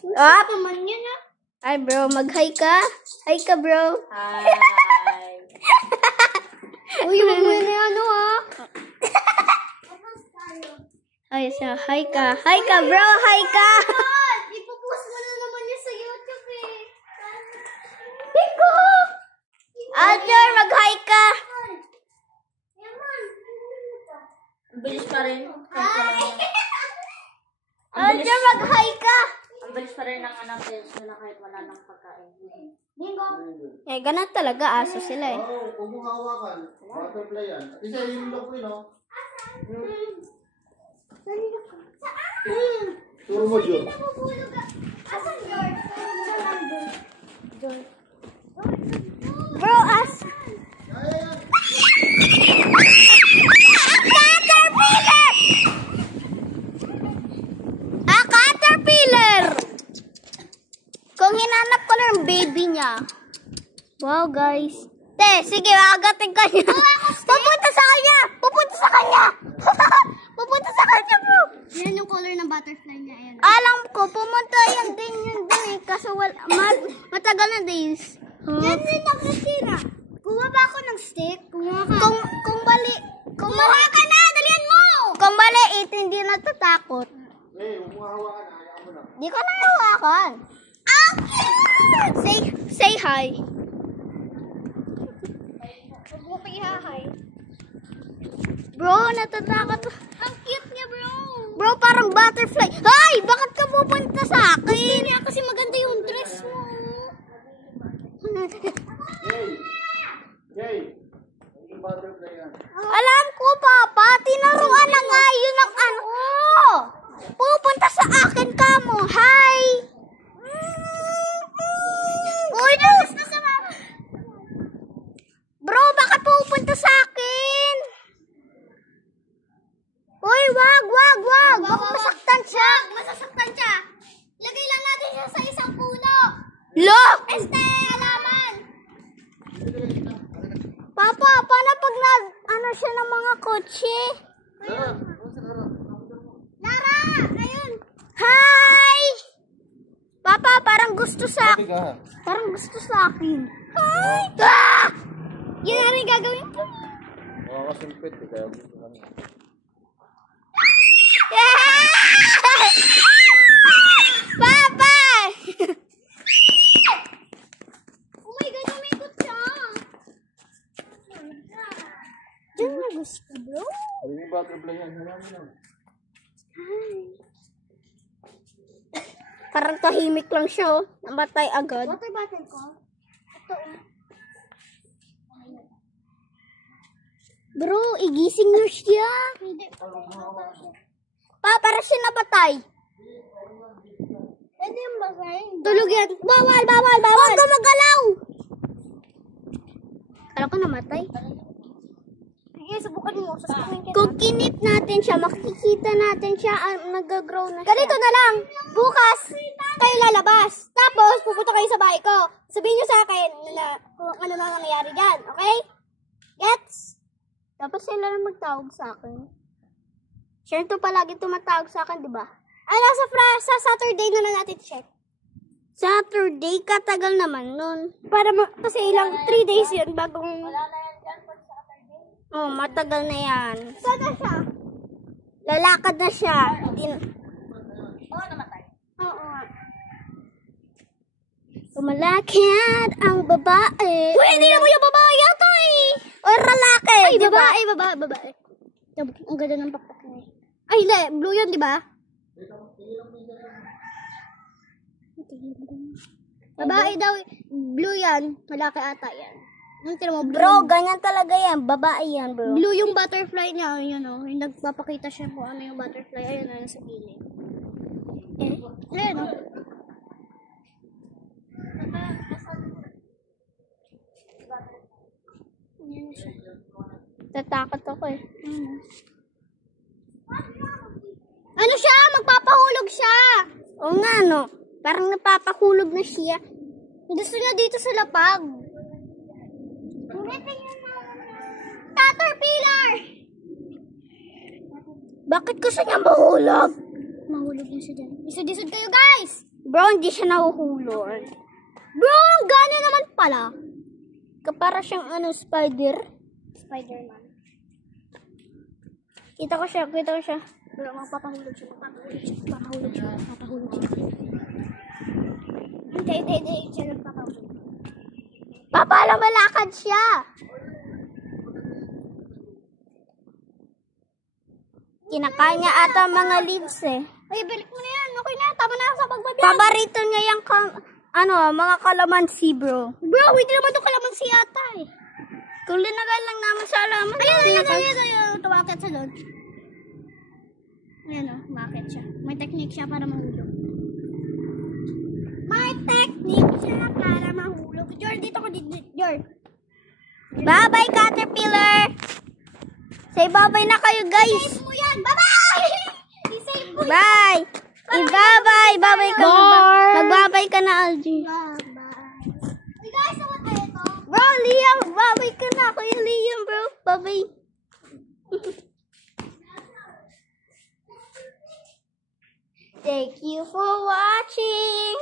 Up! Naman yun, ah. Ay, bro, mag-hi ka? Hi ka, bro. Hi. Uy, wag mo na ano, ah. Ay, siya. Hi ka. Hi ka, bro. Hi ka. Ipopost mo na naman yun sa YouTube, eh. Iko! Alger, mag-hi ka. Ang bilis pa rin. Alger, mag-hi ka. Ang bilis pa rin ng anak nila kahit wala nang pagkain. Bingo. Eh, ganun talaga. Aso sila, eh. Oo, kung mong hawakan, butterfly yan. At isa yung lock yun, no? Turo mo, Jor. Asan George? Saan George? Bro, as... Caterpillar! Ah, caterpillar! Kung hinanap ko lang baby niya. Wow, guys. Te, sige, makagating ka niya. Pupunta sa kanya! Pupunta sa kanya! Pupunta sa kanya, bro! Yan yung color ng butterfly niya. Ayan. Alam ko, pumunta yan din yun din eh. Kaso matagal na days. Yan din ang Christina. Kuha ba ako ng stick? Kuha ka. Kung bali... Kuha ka na! Dalian mo! Kung maliit, hindi natatakot. Eh, kung mong hawakan, hayaan mo na. Di ko na hawakan. Say hi. Huwag mo pa ihahay. Bro, natatakot. Ang cute niya, bro. Bro, parang butterfly. Ay, bakit ka pupunta sa akin? Kaya kasi maganda yung dress mo. Jay, yung butterfly yan. Alam ko, Papa. Tinaruan na nga yun ng ano. Pupunta sa akin ka mo. Hi. Uy, Basta sa mama. bro, bakit pupunta sa akin? Uy, wag. Baka masaktan siya. Masasaktan siya. Lagay lang natin siya sa isang puno. Look! Alaman. Papa, paano pag ano siya ng mga kotse? Lara! Ayun. Hi! Papa, parang gusto sa Sabi ka, ha? Parang gusto sa akin. Hi! Ah! Yan na rin gagawin ko. Makakasumpit, eh, kaya gusto ka niya. Papa! Oh my God, umikot siya. Diyan na gusto, bro. Sabi yung butterfly yan, hayaan mo na. Parang tahimik lang siya, oh. Namatay agad. Water bottle ko. Ito. Bro, igising na siya. Hindi. Pa, parang siya napatay. Pwede yung bagay. Tulog yan. Bawal! Huwag ka magalaw! Kala ko namatay. Sige, subukan mo. Susubukan kita. Kung kinip natin siya, makikita natin siya, nag-grow na siya. Ganito na lang. Bukas, kayo lalabas. Tapos, pupunta kayo sa bahay ko. Sabihin niyo sa akin na kung ano na nangyayari dyan. Okay? Gets? Tapos sila na magtawag sa akin. Siya to palagi tumatawag sa akin, di ba? Ano, sa Saturday na lang natin check. Saturday, katagal naman nun. Kasi ilang 3 days yun bagong... Oh, matagal na yan. Saan na siya? Lalakad na siya. Oo, namatay. Oo. Tumalakad ang babae. Uy, hindi na mo yung babae yata eh. O lalaki, Ay, di ba? babae. Ang ganda ng pakpak niya. Ay, hindi. Blue yun, di ba? Babae daw. Blue yan. Malaki ata yan. Ang tira mo, Bro, ganyan talaga yan. Babae yan, bro. Blue yung butterfly niya. Ayun o. Yung nagpapakita siya kung ano yung butterfly. Ayun o, sa gilid. Ayun o. Ayan siya. Tatakot ako eh. Ano siya? Magpapahulog siya. Oo nga, no. Parang napapakulog na siya. Gusto niya dito sa lapag. Caterpillar! Bakit gusto niya mahulog? Mahulog na siya dyan. Isod-isod kayo, guys! Bro, hindi siya nahuhulog. Bro, ang gana naman pala. Para siyang spider. Spider-Man. Kita ko siya. Bro, magpapahulog siya. Hindi siya nagpapahulog. Papalamalakad siya. Kinakain niya ata mga leaves eh. Ay, balik mo na yan. Okay na, tama na sa pagbabiyak. Paborito niya yung mga kalamansi, bro. Bro, hindi naman ito kalamansi ata eh. Kung linagal lang naman sa alaman. Ayun, tumakit siya doon. Ayan o, bakit siya? May technique siya para mahulog. Jor, dito ko dito. Jor. Bye-bye, caterpillar. Say bye-bye na kayo, guys. Save mo yan! Bye-bye! I-save mo yan! Bye! Bye-bye! Bye-bye ka na. Magbabay ka na, Algie. Bye-bye. Hey guys, naman kayo to? Bro, Liam! Bye-bye ka na. Kuya Liam, bro. Bye-bye. Thank you for watching.